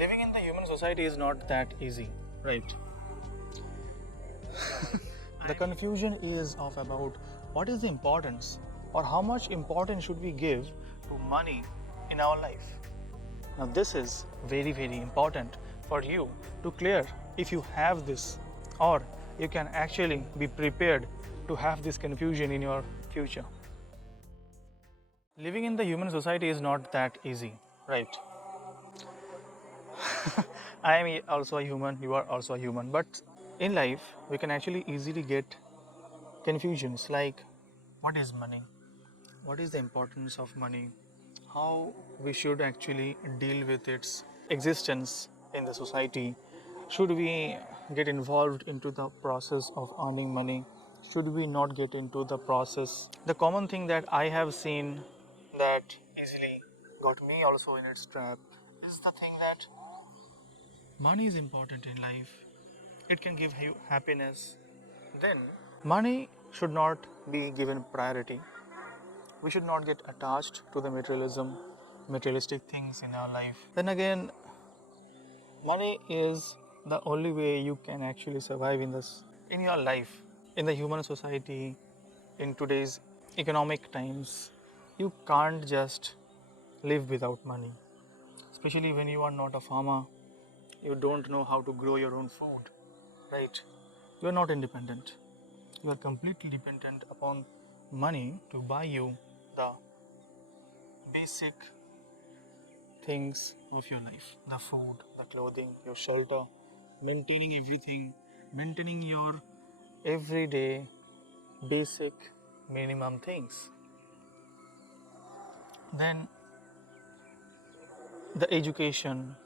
Living in the human society is not that easy, right? The confusion is of about what is the importance or how much importance should we give to money in our life. Now this is very important for you to clear if you have this, or you can actually be prepared to have this confusion in your future. Living in the human society is not that easy, right? I am also a human, you are also a human, but in life we can actually easily get confusions like what is money, what is the importance of money, how we should actually deal with its existence in the society, should we get involved into the process of earning money, should we not get into the process. The common thing that I have seen that easily got me also in its trap is the thing that money is important in life, it can give you happiness, then money should not be given priority. We should not get attached to the materialistic things in our life. Then again, money is the only way you can actually survive in your life, in the human society, in today's economic times. You can't just live without money, especially when you are not a farmer, you don't know how to grow your own food, right? You are not independent. You are completely dependent upon money to buy you the basic things of your life, the food, the clothing, your shelter, maintaining everything, maintaining your everyday basic minimum things. Then the education,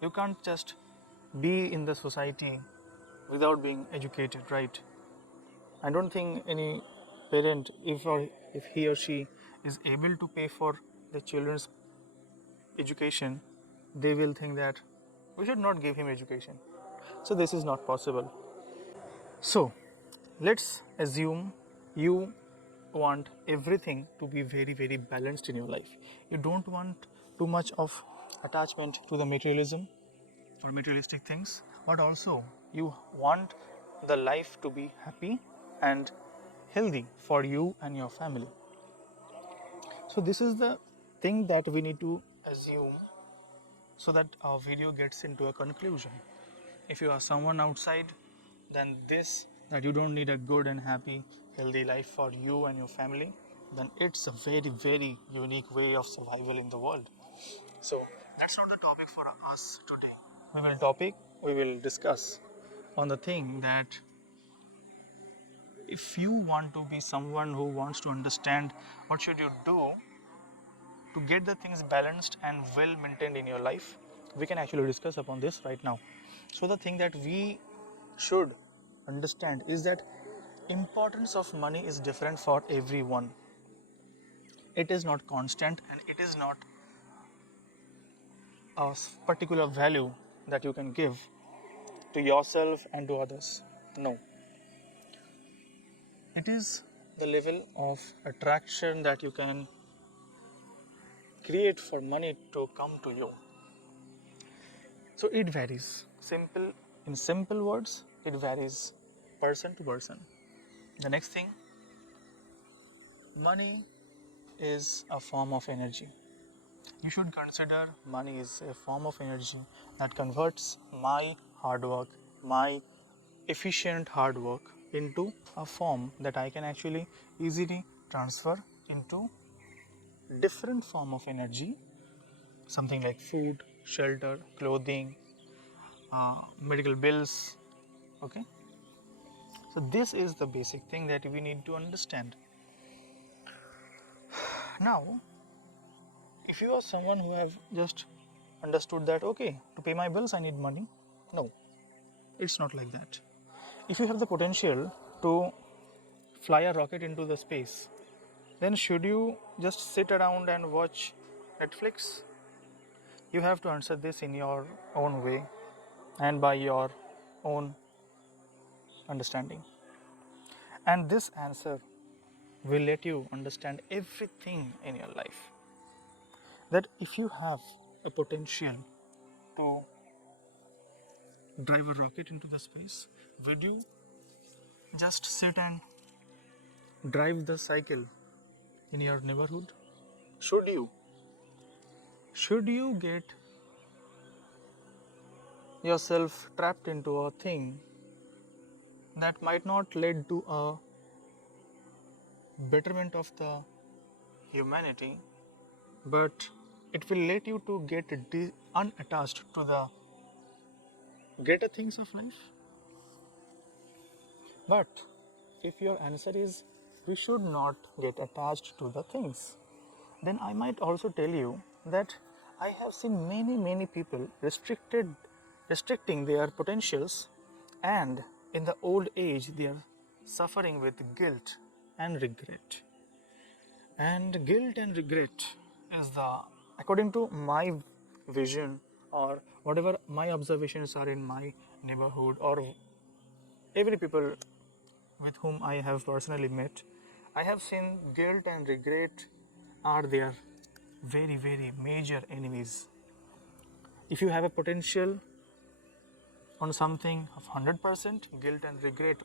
you can't just be in the society without being educated, right? I don't think any parent, if he or she is able to pay for the children's education, they will think that we should not give him education. So this is not possible. So let's assume you want everything to be very balanced in your life. You don't want too much of attachment to the materialism or materialistic things, but also you want the life to be happy and healthy for you and your family. So this is the thing that we need to assume so that our video gets into a conclusion. If you are someone outside, then this that you don't need a good and happy healthy life for you and your family, then it's a very unique way of survival in the world. So that's not the topic for us today. We will discuss on the thing that if you want to be someone who wants to understand what should you do to get the things balanced and well maintained in your life, we can actually discuss upon this right now. So the thing that we should understand is that importance of money is different for everyone. It is not constant and it is not a particular value that you can give to yourself and to others. No. It is the level of attraction that you can create for money to come to you. So it varies. In simple words, it varies person to person. The next thing, money is a form of energy. You should consider money is a form of energy that converts my hard work, my efficient hard work into a form that I can actually easily transfer into different form of energy, something like food, shelter, clothing, medical bills. Okay, so this is the basic thing that we need to understand. Now, if you are someone who have just understood that okay, to pay my bills I need money, no, it's not like that. If you have the potential to fly a rocket into the space, then should you just sit around and watch Netflix? You have to answer this in your own way and by your own understanding. And this answer will let you understand everything in your life. That if you have a potential to drive a rocket into the space? Would you just sit and drive the cycle in your neighborhood? Should you? Should you get yourself trapped into a thing that might not lead to a betterment of the humanity, but it will let you to get unattached to the greater things of life? But if your answer is we should not get attached to the things, then I might also tell you that I have seen many people restricting their potentials, and in the old age they are suffering with guilt and regret. And guilt and regret is the, according to my vision or whatever my observations are in my neighborhood or every people with whom I have personally met, I have seen guilt and regret are their very major enemies. If you have a potential on something of 100%, guilt and regret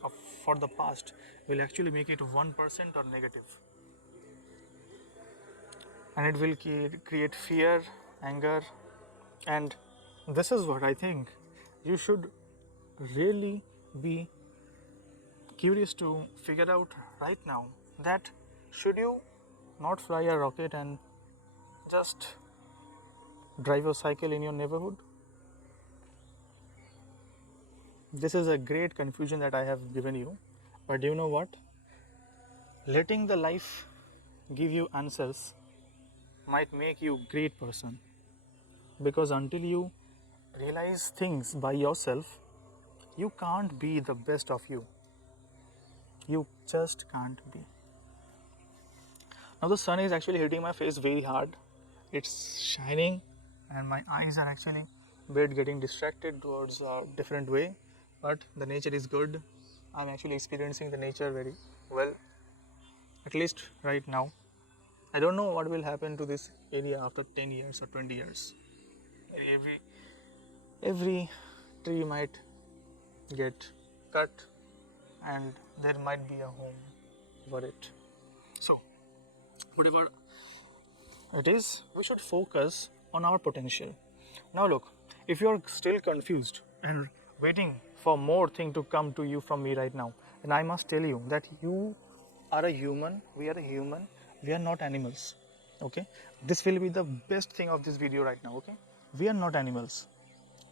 for the past will actually make it 1% or negative. And it will create fear, anger, and this is what I think you should really be curious to figure out right now, that should you not fly a rocket and just drive a cycle in your neighborhood? This is a great confusion that I have given you, but you know what? Letting the life give you answers might make you a great person, because until you realize things by yourself, you can't be the best of you. You just can't be. Now the sun is actually hitting my face very hard. It's shining and my eyes are actually bit getting distracted towards a different way, but the nature is good. I'm actually experiencing the nature very well, at least right now. I don't know what will happen to this area after 10 years or 20 years. Every tree might get cut and there might be a home for it. So whatever it is, we should focus on our potential. Now look, if you are still confused and waiting for more thing to come to you from me right now, then I must tell you that you are a human, we are a human, we are not animals. Okay, this will be the best thing of this video right now. Okay, we are not animals.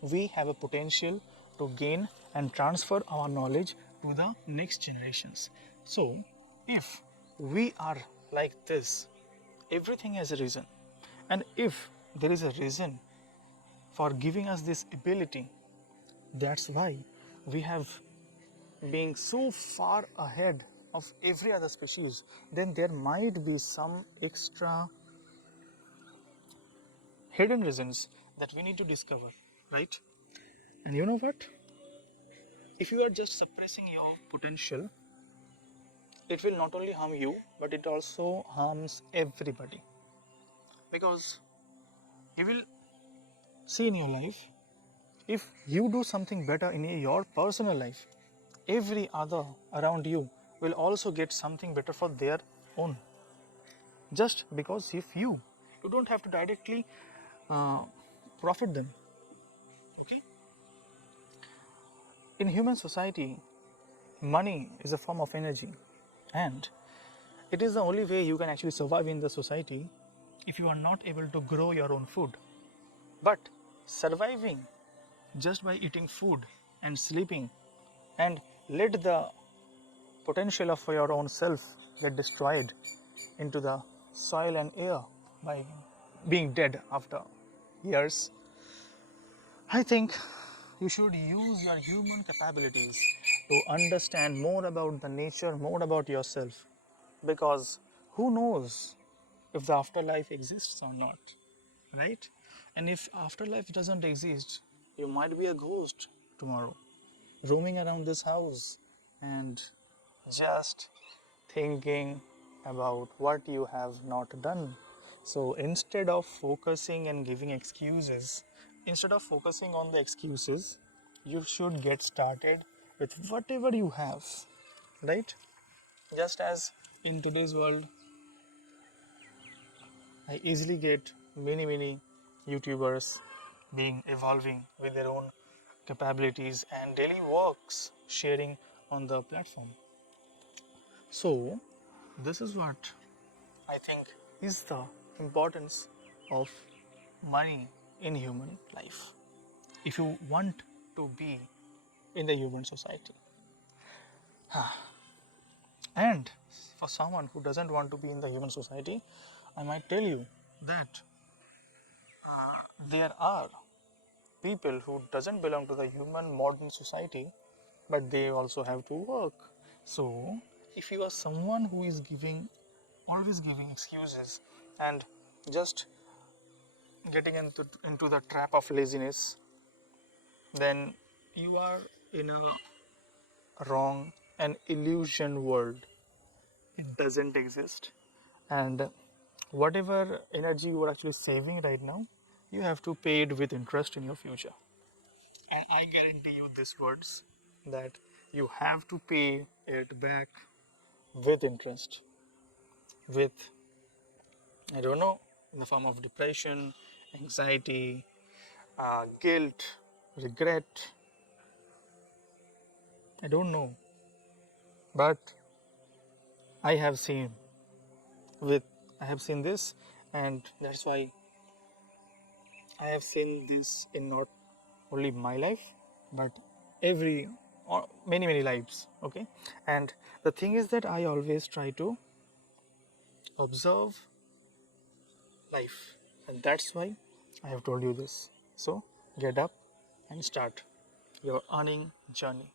We have a potential to gain and transfer our knowledge to the next generations. So if we are like this, everything has a reason, and if there is a reason for giving us this ability, that's why we have being so far ahead of every other species, then there might be some extra hidden reasons that we need to discover, right? And you know what? If you are just suppressing your potential, it will not only harm you, but it also harms everybody. Because you will see in your life, if you do something better in your personal life, every other around you will also get something better for their own. Just because if you don't have to directly profit them. Okay? In human society, money is a form of energy, and it is the only way you can actually survive in the society if you are not able to grow your own food. But surviving just by eating food and sleeping and let the potential of your own self get destroyed into the soil and air by being dead after years, I think you should use your human capabilities to understand more about the nature, more about yourself, because who knows if the afterlife exists or not, right? And if afterlife doesn't exist, you might be a ghost tomorrow, roaming around this house and just thinking about what you have not done. So instead of focusing and giving excuses, instead of focusing on the excuses, you should get started with whatever you have, right? Just as in today's world, I easily get many YouTubers being evolving with their own capabilities and daily works sharing on the platform. So, this is what I think is the importance of money in human life. If you want to be in the human society, and for someone who doesn't want to be in the human society, I might tell you that there are people who doesn't belong to the human modern society, but they also have to work. So if you are someone who is always giving excuses and just getting into the trap of laziness, then you are in a wrong and illusion world. It doesn't exist. And whatever energy you are actually saving right now, you have to pay it with interest in your future. And I guarantee you these words, that you have to pay it back with interest, with, I don't know, in the form of depression, anxiety, guilt, regret. I don't know, but I have seen with I have seen this, and that's why I have seen this in not only my life, but every or many lives. Okay, and the thing is that I always try to observe life, and that's why I have told you this. So get up and start your earning journey.